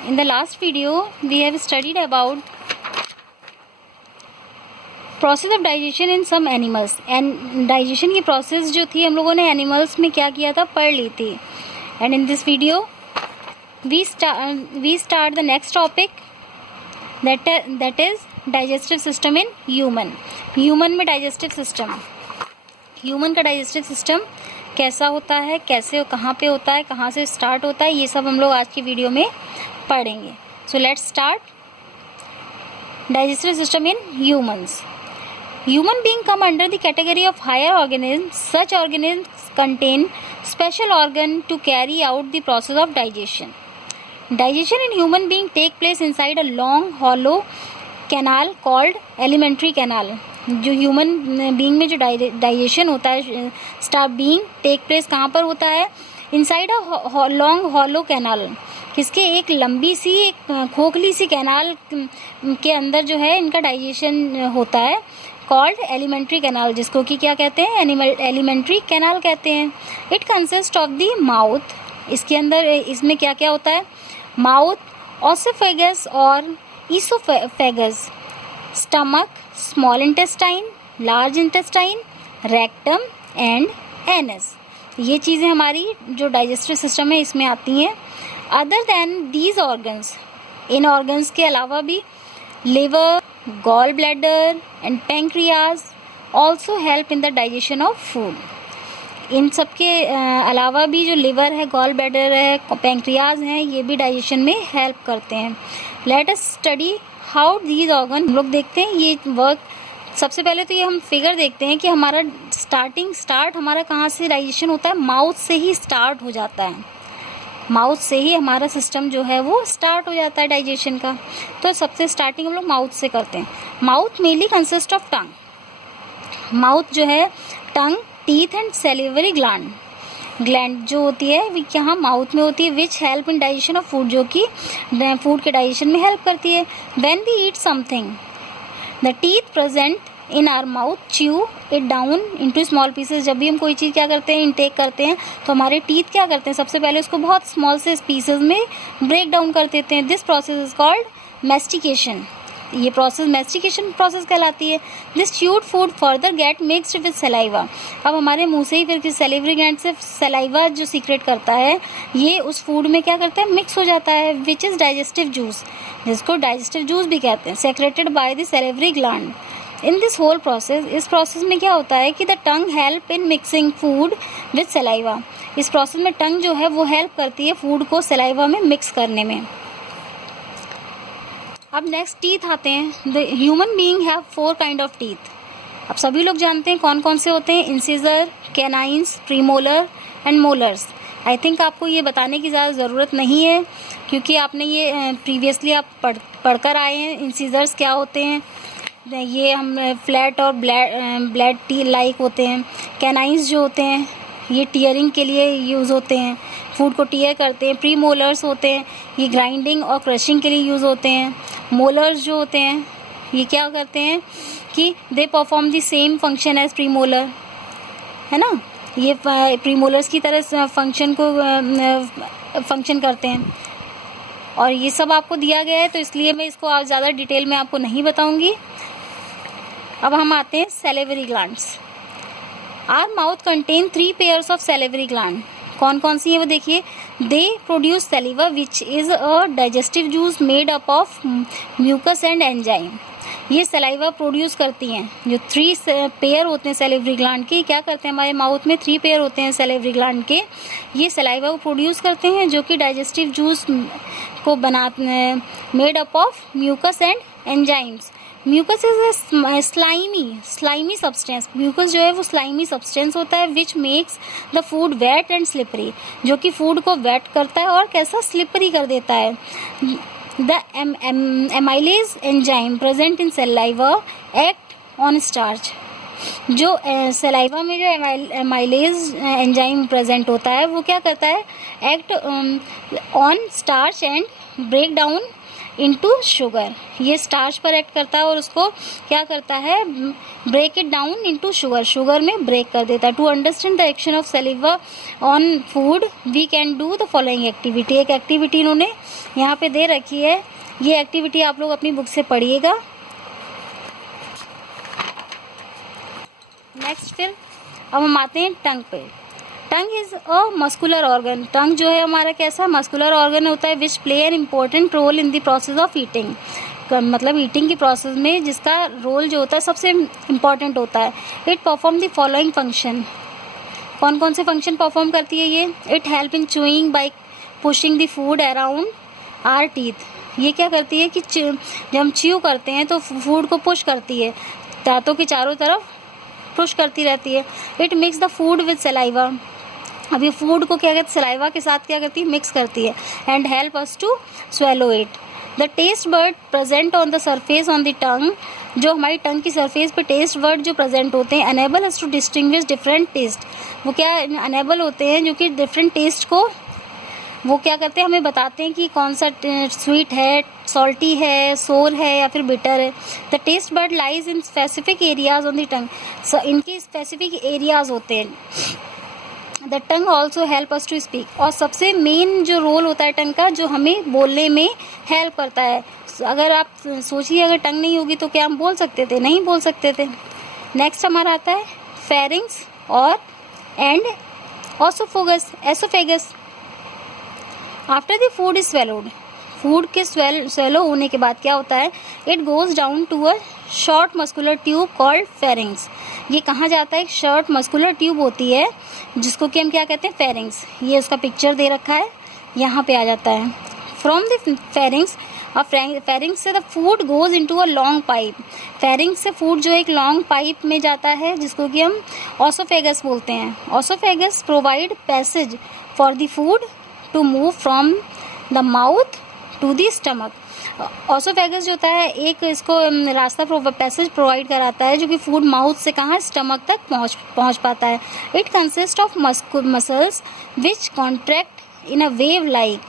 In the last video, we have studied about process of digestion in some animals. And digestion की process जो थी हम लोगों ने एनिमल्स में क्या किया था, पढ़ ली थी. And in this video we start the next topic that is digestive system in human. Human में डाइजेस्टिव सिस्टम, ह्यूमन का डाइजेस्टिव सिस्टम कैसा होता है, कैसे कहाँ पे होता है, कहाँ से स्टार्ट होता है, ये सब हम लोग आज की वीडियो में पढ़ेंगे. So let's start. Digestive system in humans. Human being come under the category of higher organisms. Such organisms contain special organ to carry out the process of digestion. Digestion in human being take place inside a long hollow canal called alimentary canal. जो human being में जो digestion होता है start being take place कहाँ पर होता है, inside a long hollow canal. किसके, एक लंबी सी एक खोखली सी कैनाल के अंदर जो है इनका डाइजेशन होता है, कॉल्ड एलिमेंट्री कैनाल, जिसको कि क्या कहते हैं, एलिमेंट्री कैनाल कहते हैं. It consist of the mouth. इसके अंदर इसमें क्या क्या होता है, माउथ, ऑसोफेगस और oesophagus, stomach, small intestine, large intestine, rectum and anus. ये चीज़ें हमारी जो डाइजेस्टिव सिस्टम है इसमें आती हैं. अदर देन दीज ऑर्गन्स, इन ऑर्गन्स के अलावा भी liver, gall bladder and pancreas also help in the digestion of food. इन सब के अलावा भी जो लिवर है, गॉल ब्लैडर है, पैंक्रियाज हैं, ये भी डाइजेशन में हेल्प करते हैं. Let us study how these organ. हम लोग देखते हैं ये वर्क. सबसे पहले तो ये हम फिगर देखते हैं कि हमारा स्टार्ट हमारा कहाँ से डाइजेशन होता है, माउथ से ही स्टार्ट हो जाता है. माउथ से ही हमारा सिस्टम जो है वो स्टार्ट हो जाता है डाइजेशन का. तो सबसे स्टार्टिंग हम लोग माउथ से करते हैं. Mouth mainly consist of tongue. Mouth जो है tongue, teeth and salivary gland जो होती है वो यहाँ माउथ में होती है, which help in digestion of food, जो कि फूड के डाइजेशन में हेल्प करती है. When we eat something, the teeth present in our mouth chew it down into small pieces. जब भी हम कोई चीज़ क्या करते हैं, इनटेक करते हैं, तो हमारे टीथ क्या करते हैं, सबसे पहले उसको बहुत स्मॉल से पीसेस में ब्रेक डाउन कर देते हैं. This process is called mastication. ये प्रोसेस मैस्टिकेशन प्रोसेस कहलाती है. This chewed food further get mixed with saliva. अब हमारे मुंह से ही फिर सैलिवरी ग्लैंड से सलाइवा जो सीक्रेट करता है, ये उस फूड में क्या करता है, मिक्स हो जाता है, विच इज़ डाइजेस्टिव जूस, जिसको डाइजेस्टिव जूस भी कहते हैं, secreted by the salivary gland. In this whole process, इस प्रोसेस में क्या होता है कि the tongue help in mixing food with saliva. इस प्रोसेस में टंग जो है वो हेल्प करती है फूड को सलाइवा में मिक्स करने में. अब नेक्स्ट टीथ आते हैं. The human being have 4 kind of teeth. अब सभी लोग जानते हैं कौन कौन से होते हैं, incisor, canines, premolar and molars. I think आपको ये बताने की ज़्यादा ज़रूरत नहीं है, क्योंकि आपने ये प्रीवियसली आप पढ़कर आए हैं. इंसिजर्स क्या होते हैं, ये हम फ्लैट और ब्लैड टी लाइक होते हैं. कैनाइंस जो होते हैं ये टीयरिंग के लिए यूज़ होते हैं, फूड को टीयर करते हैं. प्री मोलर्स होते हैं, ये ग्राइंडिंग और क्रशिंग के लिए यूज़ होते हैं. मोलर्स जो होते हैं ये क्या करते हैं कि they perform the same function as premolar, है ना. ये प्री मोलर्स की तरह फंक्शन करते हैं. और ये सब आपको दिया गया है, तो इसलिए मैं इसको आज ज़्यादा डिटेल में आपको नहीं बताऊंगी. अब हम आते हैं salivary glands. Our mouth contain 3 pairs of salivary gland. कौन कौन सी है वो देखिए. They produce saliva which is a digestive juice made up of mucus and enzyme. ये सलाइवा प्रोड्यूस करती हैं. जो 3 पेयर होते हैं सैलिवरी ग्लैंड के, क्या करते हैं, हमारे माउथ में 3 पेयर होते हैं सैलिवरी ग्लैंड के. ये सलाइवा को प्रोड्यूस करते हैं जो कि डाइजेस्टिव जूस को made up of mucus and enzymes. Mucus is a slimy substance. Mucus जो है वो स्लाइमी सब्सटेंस होता है which makes the food wet and slippery, जो कि फूड को वेट करता है और कैसा, स्लिपरी कर देता है. The amylase enzyme present in saliva act on starch. जो सलाइवा में जो एमाइलेज एंजाइम प्रेजेंट होता है वो क्या करता है, act on starch and break down into sugar. ये स्टार्च पर एक्ट करता है और उसको क्या करता है, break it down into sugar, sugar में ब्रेक कर देता है। To understand the action of saliva on food we can do the following activity. एक एक्टिविटी इन्होंने यहाँ पे दे रखी है, ये एक्टिविटी आप लोग अपनी बुक से पढ़िएगा। नेक्स्ट फिर अब हम आते हैं टंग पे। Tongue is a muscular organ. Tongue जो है हमारा कैसा मस्कुलर ऑर्गन होता है which play an important role in the process of eating. मतलब ईटिंग की प्रोसेस में जिसका रोल जो होता है सबसे इम्पॉर्टेंट होता है। It perform the following function. कौन कौन से फंक्शन परफॉर्म करती है ये? It help in chewing by pushing the food around our teeth. ये क्या करती है कि जब हम च्यू करते हैं तो फूड को पुश करती है, दांतों के चारों तरफ पुश करती रहती है। It mix the food with saliva. अब ये फूड को क्या कहते हैं, सलाइवा के साथ क्या करती है, मिक्स करती है। And help us to swallow it. The taste bud present on the surface on the tongue, जो हमारी टंग की सरफेस पे टेस्ट बर्ड जो प्रेजेंट होते हैं, enable us to distinguish different taste. वो क्या अनेबल होते हैं, जो कि डिफरेंट टेस्ट को वो क्या करते हैं, हमें बताते हैं कि कौन सा स्वीट है, सॉल्टी है, सोर है या फिर बिटर है। The taste bud lies in specific areas on the tongue. So इनके स्पेसिफिक एरियाज होते हैं। The tongue also help us to speak. और सबसे मेन जो रोल होता है टंग का, जो हमें बोलने में हेल्प करता है। अगर आप सोचिए अगर टंग नहीं होगी तो क्या हम बोल सकते थे? नहीं बोल सकते थे। नेक्स्ट हमारा आता है फेरिंग्स और and oesophagus. After the food is swallowed, food के स्वेलो होने के बाद क्या होता है, it goes down to a short muscular tube called pharynx. ये कहाँ जाता है? एक शॉर्ट मस्कुलर ट्यूब होती है जिसको कि हम क्या कहते हैं, फेरिंग्स। ये उसका पिक्चर दे रखा है, यहाँ पे आ जाता है। फ्रॉम द फेरिंग्स, फेरिंग्स से the food goes into a long pipe. Pharynx से फूड जो एक लॉन्ग पाइप में जाता है जिसको कि हम ऑसोफेगस बोलते हैं। Oesophagus provide passage for the food to move from the mouth to the stomach. Oesophagus जो होता है एक इसको रास्ता पैसेज प्रोवाइड कराता है जो कि फूड माउथ से कहाँ, स्टमक तक पहुँच पाता है। It consist of muscles which contract in a wave like.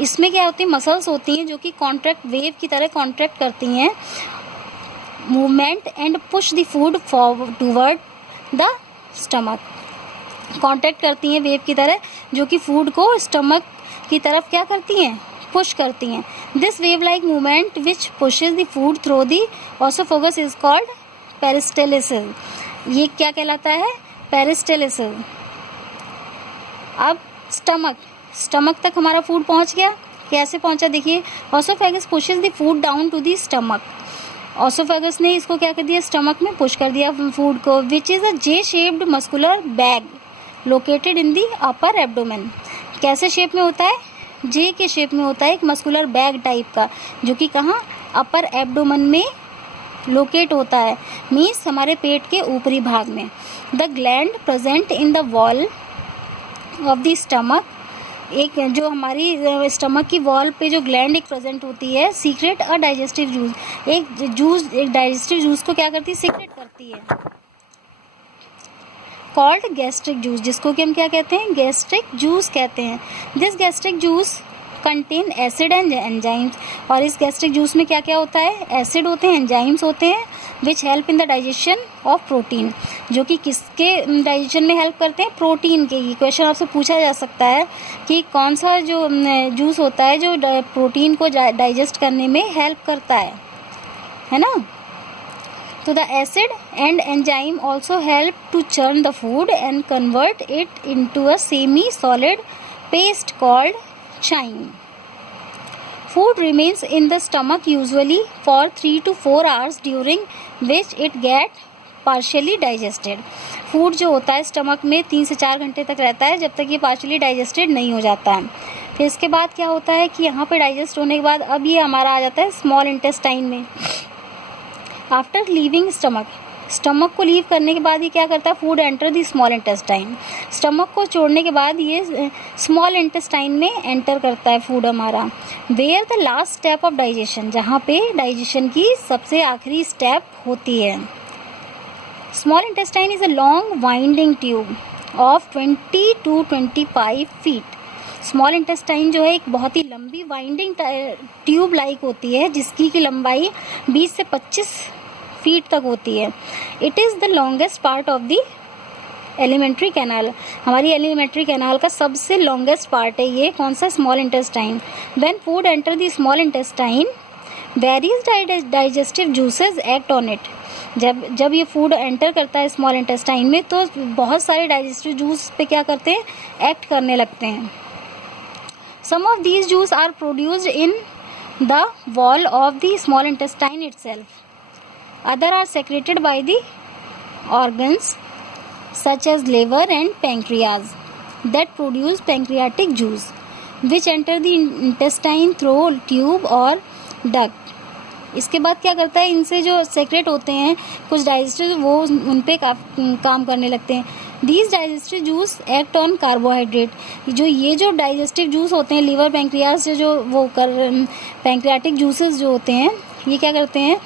इसमें क्या होती है, मसल्स होती हैं जो कि कॉन्ट्रैक्ट वेव की तरह कॉन्ट्रैक्ट करती हैं movement and push the food forward toward the stomach. Contract करती हैं वेव की तरह जो कि फूड को स्टमक की तरफ क्या करती हैं, पुश करती हैं। This wave like movement which pushes the food through the oesophagus is called peristalsis. ये क्या कहलाता है, पेरिस्टेलिसिस। अब स्टमक तक हमारा फूड पहुंच गया। कैसे पहुंचा देखिए, oesophagus pushes the food down to the stomach. Oesophagus ने इसको क्या कर दिया, स्टमक में पुश कर दिया फूड को। विच is a J shaped muscular bag located in the upper abdomen. कैसे शेप में होता है, जे के शेप में होता है, एक मस्कुलर बैग टाइप का, जो कि कहाँ, अपर एब्डोमेन में लोकेट होता है, मीन्स हमारे पेट के ऊपरी भाग में। The gland present in the wall of the stomach, एक जो हमारी स्टमक की वॉल पे जो ग्लैंड एक प्रेजेंट होती है, सीक्रेट अ डाइजेस्टिव जूस। एक डाइजेस्टिव जूस को क्या करती है, सीक्रेट करती है, कॉल्ड गैस्ट्रिक जूस, जिसको कि हम क्या कहते हैं, गैस्ट्रिक जूस कहते हैं। This gastric juice contain acid and enzymes. और इस गैस्ट्रिक जूस में क्या क्या होता है, एसिड होते हैं, एंजाइम्स होते हैं, विच help in the digestion of protein, जो कि किसके डाइजेशन में हेल्प करते हैं, प्रोटीन के। ये क्वेश्चन आपसे पूछा जा सकता है कि कौन सा जो जूस होता है जो प्रोटीन को डाइजेस्ट करने में हेल्प करता है ना। तो the acid and enzyme also help to churn the food and convert it into a semi-solid paste called chyme. Food remains in the stomach usually for 3 to 4 hours during which it get partially digested. Food जो होता है stomach में 3 से 4 घंटे तक रहता है जब तक ये पार्शली डाइजेस्टेड नहीं हो जाता है। फिर इसके बाद क्या होता है कि यहाँ पे डाइजेस्ट होने के बाद अब ये हमारा आ जाता है स्मॉल इंटेस्टाइन में। आफ्टर लीविंग स्टमक को लीव करने के बाद ये क्या करता है, food enter the small intestine. Stomach को छोड़ने के बाद ये स्मॉल इंटेस्टाइन में एंटर करता है फूड हमारा। Where the last step of digestion, जहाँ पे डाइजेशन की सबसे आखिरी स्टेप होती है। Small intestine is a long winding tube of 20 to 25 feet small intestine जो है एक बहुत ही लंबी वाइंडिंग ट्यूब लाइक होती है जिसकी की लंबाई 20 से 25 फीट तक होती है. It is the longest part of the alimentary canal. हमारी एलिमेंट्री कैनाल का सबसे लॉन्गेस्ट पार्ट है ये. कौन सा? Small intestine. When food enter the small intestine various digestive juices act on it. जब ये फूड एंटर करता है स्मॉल इंटेस्टाइन में तो बहुत सारे डाइजेस्टिव जूस पे क्या करते हैं? एक्ट करने लगते हैं. Some of these juice are produced in the wall of the small intestine itself. Other are secreted by the organs such as liver and pancreas that produce pancreatic juice which enter the intestine through tube or duct. इसके बाद क्या करता है? इनसे जो secret होते हैं कुछ डाइजेस्टिव वो उन पे काम करने लगते हैं. These digestive juice act on carbohydrate. जो डाइजेस्टिव जूस होते हैं लीवर पैंक्रियाज से जो वो पैंक्रियाटिक जूसेस जो होते हैं ये क्या करते हैं?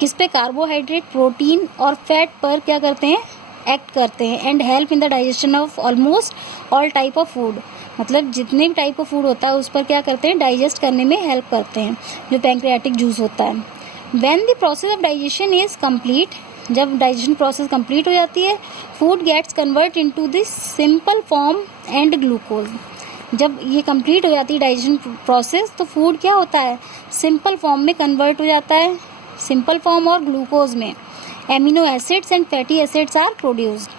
किस पे? कार्बोहाइड्रेट, प्रोटीन और फैट पर क्या करते हैं? एक्ट करते हैं. And help in the digestion of almost all type of food. मतलब जितने भी टाइप ऑफ फूड होता है उस पर क्या करते हैं? डाइजेस्ट करने में हेल्प करते हैं जो पैंक्रियाटिक जूस होता है. When the process of digestion is complete, जब डाइजेशन प्रोसेस कंप्लीट हो जाती है food gets convert into this simple form and glucose. जब ये कंप्लीट हो जाती है डाइजेशन प्रोसेस तो फूड क्या होता है? सिंपल फॉर्म में कन्वर्ट हो जाता है. सिंपल फॉर्म और ग्लूकोज में amino acids and fatty acids are produced.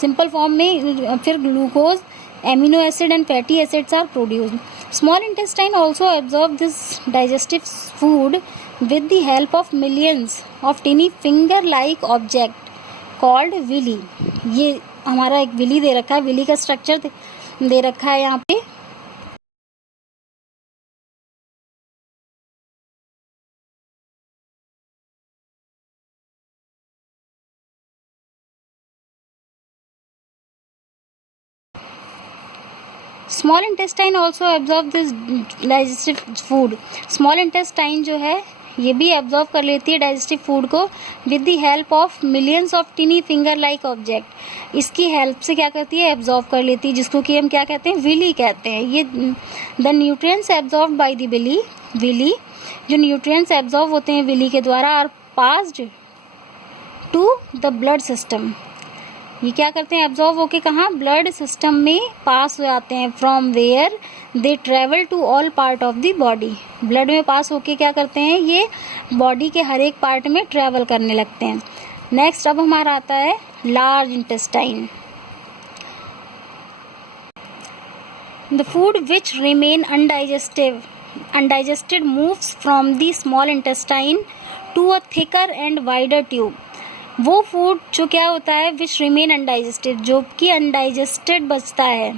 Simple form में फिर glucose, amino acid and fatty acids are produced. Small intestine also absorb this digestive food with the help of millions of tiny finger like object called villi. ये हमारा एक Willie दे रखा है. Willie का structure दे रखा है यहाँ पे. Small intestine also absorb this digestive food. Small intestine जो है ये भी एब्जॉर्ब कर लेती है डाइजेस्टिव फूड को with the help of millions of tiny finger like object. इसकी हेल्प से क्या करती है? एब्जॉर्ब कर लेती है जिसको कि हम क्या कहते हैं? विली कहते हैं. ये the nutrients absorb by the villi. जो न्यूट्रिएंट्स एब्जॉर्ब होते हैं विली के द्वारा are passed to the blood system. ये क्या करते हैं? एब्जॉर्ब होके कहाँ? ब्लड सिस्टम में पास हो जाते हैं. From where they travel to all part of the body. Blood में पास होके क्या करते हैं? ये बॉडी के हर एक पार्ट में ट्रेवल करने लगते हैं. नेक्स्ट अब हमारा आता है large intestine. The food which remain undigested moves from the small intestine to a thicker and wider tube. वो फूड जो क्या होता है? विच रिमेन अनडाइजेस्टेड, जो कि अनडाइजेस्टेड बचता है.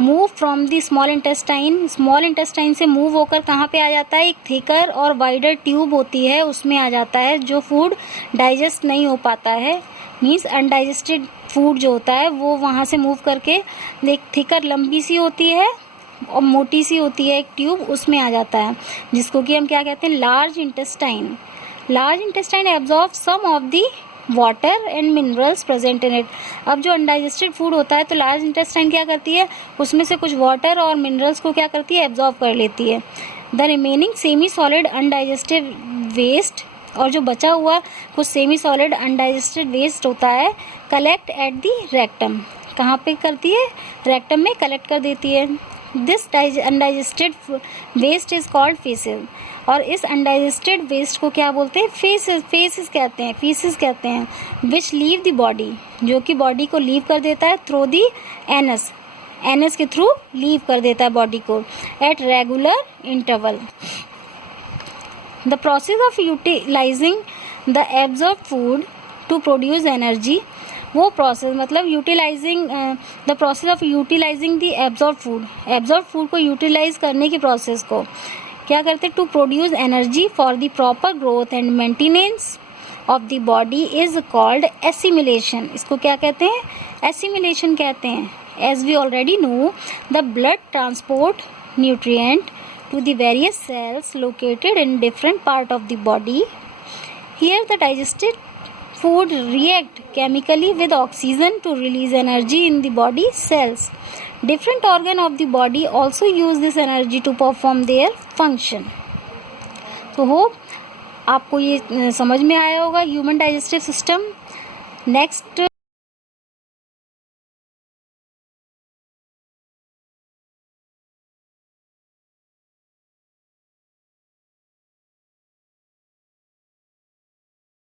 Move from the small intestine. Small intestine से मूव होकर कहाँ पे आ जाता है? एक थिकर और वाइडर ट्यूब होती है उसमें आ जाता है. जो फूड डाइजेस्ट नहीं हो पाता है मीन्स अनडाइजेस्टेड फूड जो होता है वो वहाँ से मूव करके एक थिकर लंबी सी होती है और मोटी सी होती है एक ट्यूब, उसमें आ जाता है जिसको कि हम क्या कहते हैं? Large intestine. Large intestine absorb some of the water and minerals present in it. अब जो अनडाइजेस्टेड फूड होता है तो लार्ज इंटेस्टाइन क्या करती है? उसमें से कुछ वाटर और मिनरल्स को क्या करती है? एब्जॉर्ब कर लेती है. The remaining semi solid undigested waste, और जो बचा हुआ कुछ सेमी सॉलिड अनडाइजेस्टेड वेस्ट होता है कलेक्ट एट द रेक्टम. कहाँ पे करती है? रेक्टम में कलेक्ट कर देती है. This undigested waste is called faeces. और इस अनडाइजेस्टेड वेस्ट को क्या बोलते हैं? फेसेस कहते हैं, फीसेस कहते हैं. विच लीव द बॉडी, जो कि बॉडी को लीव कर देता है थ्रू द एनस. एनस के थ्रू लीव कर देता है बॉडी को at regular interval. The process of utilising the absorb food to produce energy. वो प्रोसेस मतलब utilising the process of utilising the absorb food. Absorb food को यूटिलाइज करने की प्रोसेस को क्या करते हैं? To produce energy for the proper growth and maintenance of the body is called assimilation. इसको क्या कहते हैं? एसिमिलेशन कहते हैं. As we already know the blood transport nutrient to the various cells located in different part of the body. Here the digested food react chemically with oxygen to release energy in the body cells. Different organ of the body also use this energy to perform their function. So hope आपको ये समझ में आया होगा human digestive system. Next